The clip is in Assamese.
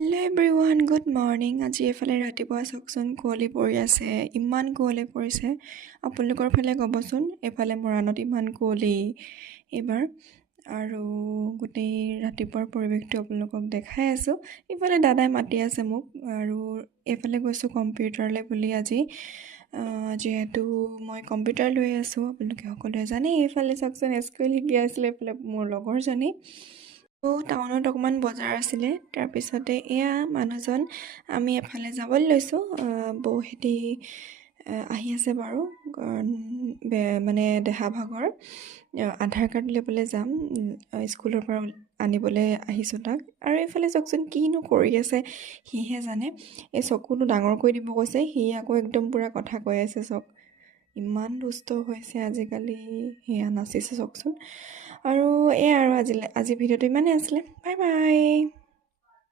Hello' everyone, good morning. আজি এইফালে ৰাতিপুৱা চাওকচোন কুঁৱলী পৰি আছে, ইমান কুঁৱলী পৰিছে। আপোনালোকৰ ফালে ক'বচোন, এইফালে মৰাণত ইমান কুঁৱলী এইবাৰ। আৰু গোটেই ৰাতিপুৱাৰ পৰিৱেশটো আপোনালোকক দেখাই আছোঁ। ইফালে দাদাই মাতি আছে মোক, আৰু এইফালে গৈছোঁ কম্পিউটাৰলৈ বুলি আজি। যিহেতু মই কম্পিউটাৰ লৈ আছোঁ, আপোনালোকে সকলোৱে জানেই। এইফালে চাওকচোন স্কুল শিকি আছিলে এইফালে মোৰ লগৰজনী। টাউনত অকণমান বজাৰ আছিলে, তাৰপিছতে এয়া মানুহজন আমি এফালে যাবলৈ লৈছোঁ। বৌহেঁতি আহি আছে বাৰু, কাৰণ মানে দেহা ভাগৰ আধাৰ কাৰ্ড উলিয়াবলৈ যাম, স্কুলৰ পৰা আনিবলৈ আহিছোঁ তাক। আৰু এইফালে চাওকচোন কিনো কৰি আছে সিহে জানে। এই চকুটো ডাঙৰ কৰি দিব কৈছে, সি আকৌ একদম পূৰা কথা কৈ আছে। চাওক ইমান দুষ্ট হৈছে আজিকালি, সেয়া নাচিছে চাওকচোন। আৰু এয়া আৰু আজি ভিডিঅ'টো ইমানেই আছিলে। Bye bye.